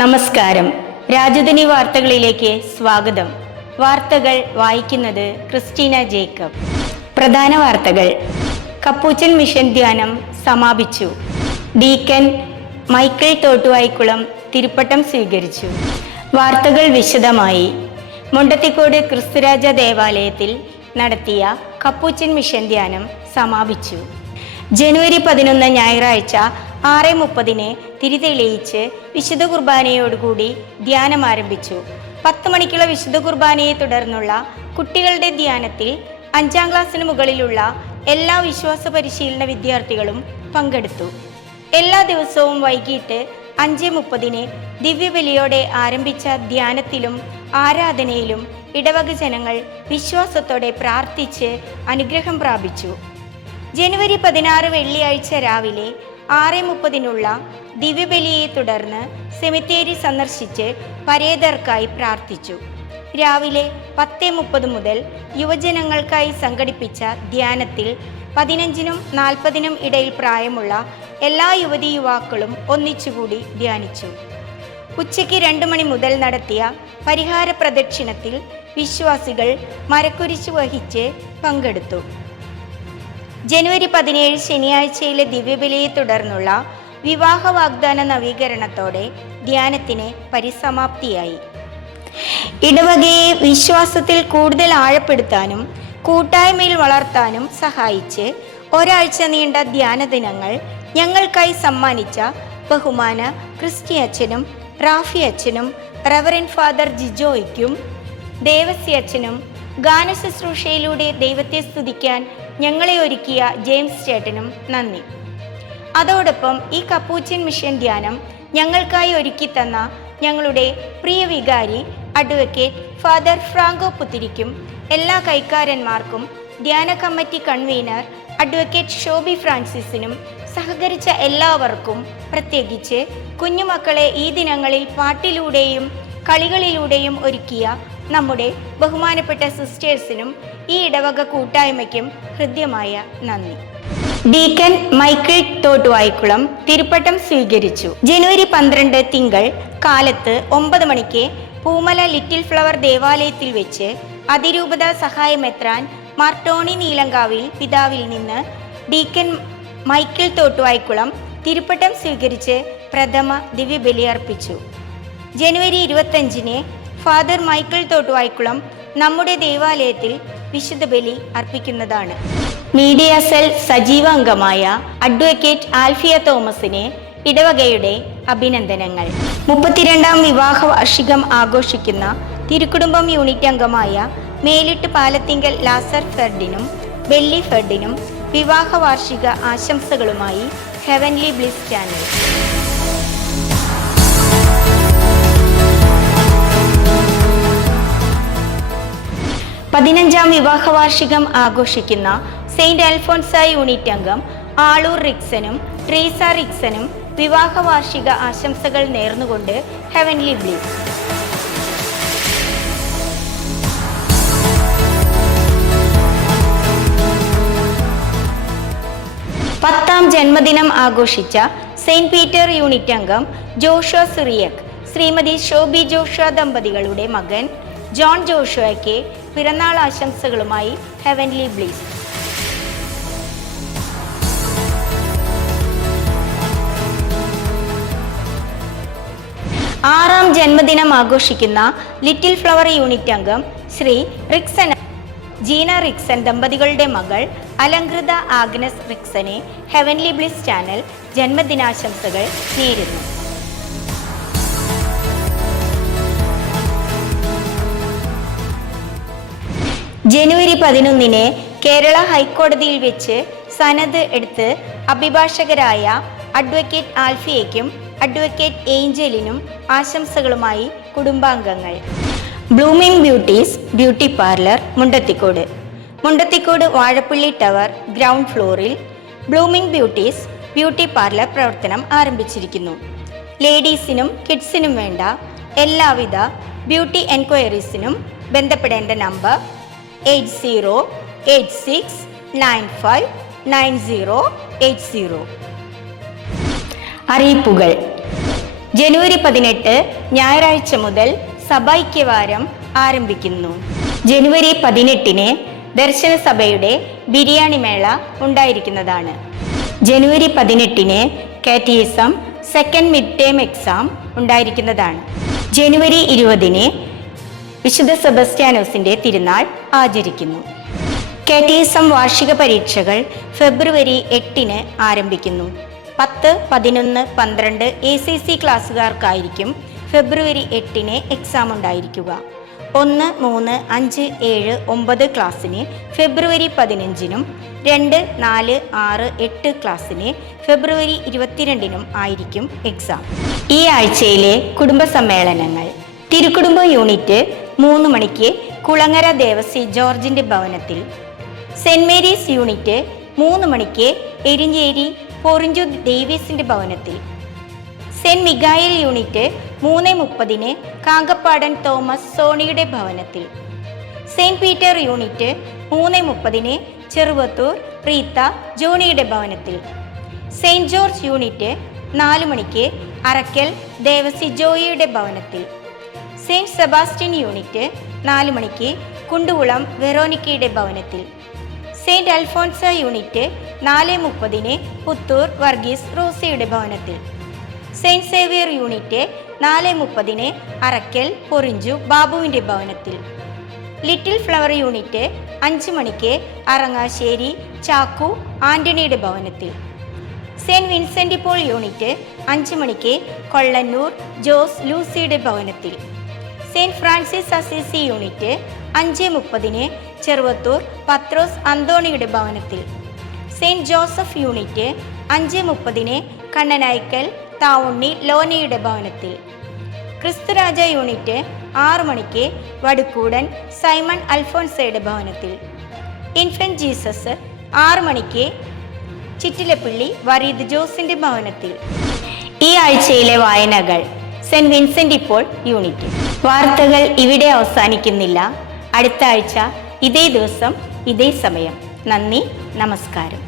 നമസ്കാരം. രാജധാനി വാർത്തകളിലേക്ക് സ്വാഗതം. വാർത്തകൾ വായിക്കുന്നത് ക്രിസ്റ്റീന ജേക്കബ്. പ്രധാന വാർത്തകൾ. കപ്പൂച്ചൻ മിഷൻ ധ്യാനം സമാപിച്ചു. ഡീക്കൻ മൈക്കിൾ തോട്ടുവായ്ക്കുളം തിരുപ്പട്ടം സ്വീകരിച്ചു. വാർത്തകൾ വിശദമായി. മുണ്ടത്തിക്കോട് ക്രിസ്തുരാജ ദേവാലയത്തിൽ നടത്തിയ കപ്പൂച്ചൻ മിഷൻ ധ്യാനം സമാപിച്ചു. ജനുവരി 11 ഞായറാഴ്ച 6:30 തിരിതെളിയിച്ച് വിശുദ്ധ കുർബാനയോടുകൂടി ധ്യാനം ആരംഭിച്ചു. 10 മണിക്കുള്ള വിശുദ്ധ കുർബാനയെ തുടർന്നുള്ള കുട്ടികളുടെ ധ്യാനത്തിൽ 5ാം ക്ലാസ്സിന് മുകളിലുള്ള എല്ലാ വിശ്വാസ പരിശീലന വിദ്യാർത്ഥികളും പങ്കെടുത്തു. എല്ലാ ദിവസവും വൈകിട്ട് 5:30 ദിവ്യബലിയോടെ ആരംഭിച്ച ധ്യാനത്തിലും ആരാധനയിലും ഇടവക ജനങ്ങൾ വിശ്വാസത്തോടെ പ്രാർത്ഥിച്ച് അനുഗ്രഹം പ്രാപിച്ചു. ജനുവരി 16 വെള്ളിയാഴ്ച രാവിലെ 6:30 ദിവ്യബലിയെ തുടർന്ന് സെമിത്തേരി സന്ദർശിച്ച് പരേതർക്കായി പ്രാർത്ഥിച്ചു. രാവിലെ 10:30 മുതൽ യുവജനങ്ങൾക്കായി സംഘടിപ്പിച്ച ധ്യാനത്തിൽ 15-നും 40-നും ഇടയിൽ പ്രായമുള്ള എല്ലാ യുവതി യുവാക്കളും ഒന്നിച്ചുകൂടി ധ്യാനിച്ചു. ഉച്ചയ്ക്ക് 2 മണി മുതൽ നടത്തിയ പരിഹാര പ്രദക്ഷിണത്തിൽ വിശ്വാസികൾ മരക്കുരിശ് വഹിച്ച് പങ്കെടുത്തു. ജനുവരി 17 ശനിയാഴ്ചയിലെ ദിവ്യബലിയെ തുടർന്നുള്ള വിവാഹ വാഗ്ദാന നവീകരണത്തോടെ ധ്യാനത്തിന് പരിസമാപ്തിയായി. ഇടവകയെ വിശ്വാസത്തിൽ കൂടുതൽ ആഴപ്പെടുത്താനും കൂട്ടായ്മയിൽ വളർത്താനും സഹായിച്ച് ഒരാഴ്ച നീണ്ട ധ്യാന ദിനങ്ങൾ ഞങ്ങൾക്കായി സമ്മാനിച്ച ബഹുമാന ക്രിസ്റ്റി അച്ഛനും റാഫി അച്ഛനും റവറൻഡ് ഫാദർ ജിജോയ്ക്കും ദേവസി അച്ഛനും ഗാനശുശ്രൂഷയിലൂടെ ദൈവത്തെ സ്തുതിക്കാൻ ഞങ്ങളെ ഒരുക്കിയ ജെയിംസ് ചേട്ടനും നന്ദി. അതോടൊപ്പം ഈ കപ്പൂച്ചൻ മിഷൻ ധ്യാനം ഞങ്ങൾക്കായി ഒരുക്കി തന്ന ഞങ്ങളുടെ പ്രിയ വികാരി അഡ്വക്കേറ്റ് ഫാദർ ഫ്രാങ്കോ പുത്തിരിക്കും എല്ലാ കൈക്കാരന്മാർക്കും ധ്യാന കമ്മിറ്റി കൺവീനർ അഡ്വക്കേറ്റ് ഷോബി ഫ്രാൻസിസിനും സഹകരിച്ച എല്ലാവർക്കും, പ്രത്യേകിച്ച് കുഞ്ഞുമക്കളെ ഈ ദിനങ്ങളിൽ പാട്ടിലൂടെയും കളികളിലൂടെയും ഒരുക്കിയ നമ്മുടെ ബഹുമാനപ്പെട്ട സിസ്റ്റേഴ്സിനും ഈ ഇടവക കൂട്ടായ്മയ്ക്കും ഹൃദ്യമായ നന്ദി. ഡീക്കൻ മൈക്കിൾ തോട്ടുവായ്ക്കുളം തിരുപ്പട്ടം സ്വീകരിച്ചു. ജനുവരി 12 തിങ്കൾ കാലത്ത് 9 മണിക്ക് പൂമല ലിറ്റിൽ ഫ്ലവർ ദേവാലയത്തിൽ വെച്ച് അതിരൂപത സഹായമെത്രാൻ മാർട്ടോണി നീലങ്കാവിൽ പിതാവിൽ നിന്ന് ഡീക്കൻ മൈക്കിൾ തോട്ടുവായ്ക്കുളം തിരുപ്പട്ടം സ്വീകരിച്ച് പ്രഥമ ദിവ്യബലി അർപ്പിച്ചു. ജനുവരി 25 ഫാദർ മൈക്കിൾ തോട്ടുവായ്ക്കുളം നമ്മുടെ ദേവാലയത്തിൽ വിശുദ്ധ ബലി അർപ്പിക്കുന്നതാണ്. മീഡിയ സെൽ സജീവ അംഗമായ അഡ്വക്കേറ്റ് ആൽഫിയ തോമസിന് ഇടവകയുടെ അഭിനന്ദനങ്ങൾ. 32ാം വിവാഹ വാർഷികം ആഘോഷിക്കുന്ന തിരുക്കുടുംബം യൂണിറ്റ് അംഗമായ മേലിട്ട് പാലത്തിങ്കൽ ലാസർ ഫെർഡിനും ബെല്ലി ഫെർഡിനും വിവാഹ വാർഷിക ആശംസകളുമായി ഹെവൻലി ബ്ലിസ് ചാനൽ. 15ാം വിവാഹ വാർഷികം ആഘോഷിക്കുന്ന സെയിന്റ് അൽഫോൻസ യൂണിറ്റ് അംഗം ആളൂർ റിക്സനും ട്രീസ റിക്സനും വിവാഹ വാർഷിക ആശംസകൾ നേർന്നുകൊണ്ട് ഹെവൻലി ബ്ലിസ്. പത്താം ജന്മദിനം ആഘോഷിച്ച സെയിന്റ് പീറ്റർ യൂണിറ്റ് അംഗം ജോഷുവ സിറിയക്, ശ്രീമതി ഷോബി ജോഷുവ ദമ്പതികളുടെ മകൻ ജോൺ ജോഷുവയ്ക്ക് പിറന്നാൾ ആശംസകളുമായി ഹെവൻലി ബ്ലിസ്. 6ാം ജന്മദിനം ആഘോഷിക്കുന്ന ലിറ്റിൽ ഫ്ലവർ യൂണിറ്റ് അംഗം ശ്രീ റിക്സൺ ജീന റിക്സൺ ദമ്പതികളുടെ മകൾ അലങ്കൃത ആഗ്നസ് റിക്സനെ ഹെവൻലി ബ്ലിസ് ചാനൽ ജന്മദിനാശംസകൾ നേരുന്നു. ജനുവരി 11 കേരള ഹൈക്കോടതിയിൽ വെച്ച് സനത് എടുത്ത് അഭിഭാഷകരായ അഡ്വക്കേറ്റ് ആൽഫിയയ്ക്കും അഡ്വക്കേറ്റ് ഏഞ്ചലിനും ആശംസകളുമായി കുടുംബാംഗങ്ങൾ. Blooming beauties beauty parlour Mundathikode Vazhappally tower ground ഫ്ലോറിൽ ബ്ലൂമിംഗ് ബ്യൂട്ടീസ് ബ്യൂട്ടി പാർലർ പ്രവർത്തനം ആരംഭിച്ചിരിക്കുന്നു. ലേഡീസിനും കിഡ്സിനും വേണ്ട എല്ലാവിധ ബ്യൂട്ടി എൻക്വയറീസിനും ബന്ധപ്പെടേണ്ട നമ്പർ 8086959080. അറിയിപ്പുകൾ. ജനുവരി 18 ഞായറാഴ്ച മുതൽ സഭൈക്യവാരം ആരംഭിക്കുന്നു. ജനുവരി 18 ദർശന സഭയുടെ ബിരിയാണി മേള ഉണ്ടായിരിക്കുന്നതാണ്. ജനുവരി 18 catechism second mid term exam ഉണ്ടായിരിക്കുന്നതാണ്. ജനുവരി 20 വിശുദ്ധ സെബസ്ത്യാനോസിന്റെ തിരുനാൾ ആചരിക്കുന്നു. കാറ്റീസം വാർഷിക പരീക്ഷകൾ ഫെബ്രുവരി 8 ആരംഭിക്കുന്നു. 10, 11, 12 ACC ക്ലാസ്സുകാർക്കായിരിക്കും ഫെബ്രുവരി 8 എക്സാം ഉണ്ടായിരിക്കുക. 1, 3, 5, 7, 9 ക്ലാസ്സിന് ഫെബ്രുവരി 15 2, 4, 6, 8 ക്ലാസ്സിന് ഫെബ്രുവരി 22 ആയിരിക്കും എക്സാം. ഈ ആഴ്ചയിലെ കുടുംബ സമ്മേളനങ്ങൾ: തിരുക്കുടുംബ യൂണിറ്റ് 3 മണിക്ക് കുളങ്ങര ദേവസി ജോർജിന്റെ ഭവനത്തിൽ. സെന്റ് മേരീസ് യൂണിറ്റ് 3 മണിക്ക് എരിഞ്ചേരി പൊറിഞ്ചു ഡേവിസിന്റെ ഭവനത്തിൽ. Saint Michael unit 3:30 Kangappadan Thomas സോണിയുടെ ഭവനത്തിൽ. Saint Peter unit 3:30 Cheruvathur Reetha ജോണിയുടെ ഭവനത്തിൽ. സെന്റ് ജോർജ് യൂണിറ്റ് 4 മണിക്ക് അറക്കൽ ദേവസി ജോയിയുടെ ഭവനത്തിൽ. സെന്റ് സെബാസ്റ്റ്യൻ യൂണിറ്റ് 4 മണിക്ക് കുണ്ടുകുളം വെറോനിക്കയുടെ ഭവനത്തിൽ. സെന്റ് അൽഫോൻസ യൂണിറ്റ് 4:30 പുത്തൂർ വർഗീസ് റോസയുടെ ഭവനത്തിൽ. Saint Xavier unit 4:30 Arakkal Porinju ബാബുവിൻ്റെ ഭവനത്തിൽ. ലിറ്റിൽ ഫ്ലവർ യൂണിറ്റ് 5 മണിക്ക് അറങ്ങാശ്ശേരി ചാക്കു ആന്റണിയുടെ ഭവനത്തിൽ. സെന്റ് വിൻസെന്റ് പോൾ യൂണിറ്റ് 5 മണിക്ക് കൊള്ളന്നൂർ ജോസ് ലൂസിയുടെ ഭവനത്തിൽ. Saint Francis Assisi unit 5:30 Cheruvathur Pathros അന്തോണിയുടെ ഭവനത്തിൽ. Saint Joseph unit 5:30 Kannanaikkal Thavunni ലോനയുടെ ഭവനത്തിൽ. ക്രിസ്തുരാജ യൂണിറ്റ് 6 മണിക്ക് വടുക്കൂടൻ സൈമൺ അൽഫോൻസയുടെ ഭവനത്തിൽ. ഇൻഫന്റ് ജീസസ് 6 മണിക്ക് ചിറ്റിലപ്പള്ളി വറീദ് ജോസിന്റെ ഭവനത്തിൽ. ഈ ആഴ്ചയിലെ വായനകൾ: സെന്റ് വിൻസെന്റ് ഇപ്പോൾ യൂണിറ്റ്. വാർത്തകൾ ഇവിടെ അവസാനിക്കുന്നില്ല. അടുത്ത ആഴ്ച ഇതേ ദിവസം ഇതേ സമയം. നന്ദി, നമസ്കാരം.